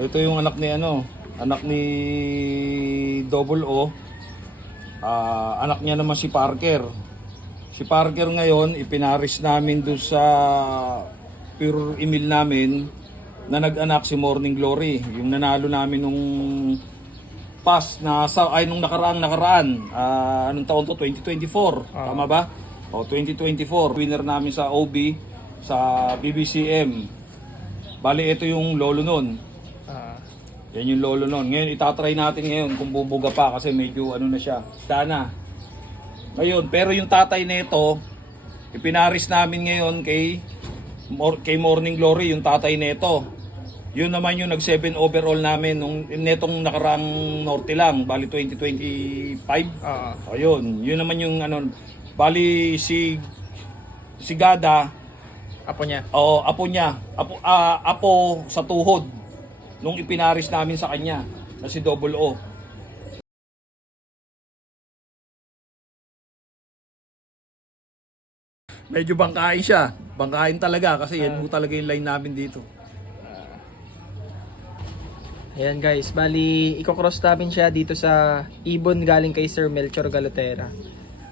Ito yung anak ni ano, anak ni Double O. Anak niya naman si Parker. Si Parker ngayon, ipinaris namin doon sa pure email namin na nag-anak si Morning Glory. Yung nanalo namin nung nung nakaraan. Anong taon to? 2024. Tama ba? O, 2024. Winner namin sa OB sa BBCM. Bali, ito yung lolo nun. Yan yung lolo nun. Ngayon, itatry natin ngayon kung bubuga pa kasi medyo ano na siya. Sana. Ngayon, pero yung tatay nito, ipinaris namin ngayon kay Morning Glory, yung tatay nito. Yun naman yung nag-7 overall namin nung netong nakarang Norte lang, bali 2025. O yun naman yung ano, bali si Gada, Apo niya. o apo niya, apo sa tuhod nung ipinaris namin sa kanya na si Double O. Medyo bangkain siya. Bangkain talaga kasi yan po talaga yung line namin dito. Ayan guys, bali i-cross namin siya dito sa ibon galing kay Sir Melchor Galotera.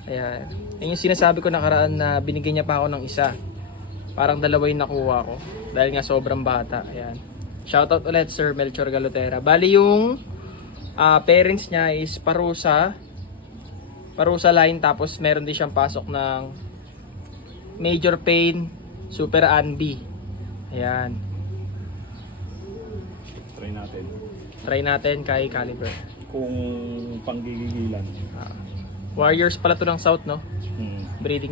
Ayan. Yan yung sinasabi ko nakaraan na binigyan niya pa ako ng isa. Parang dalawa yung nakuha ko dahil nga sobrang bata. Ayan. Shoutout ulit Sir Melchor Galotera. Bali yung parents niya is parusa line, tapos meron din siyang pasok ng Major Pain Super Anbi. Ayan. Try natin kay Caliber. Kung panggigilan. Warriors pala to ng South, no? Breeding.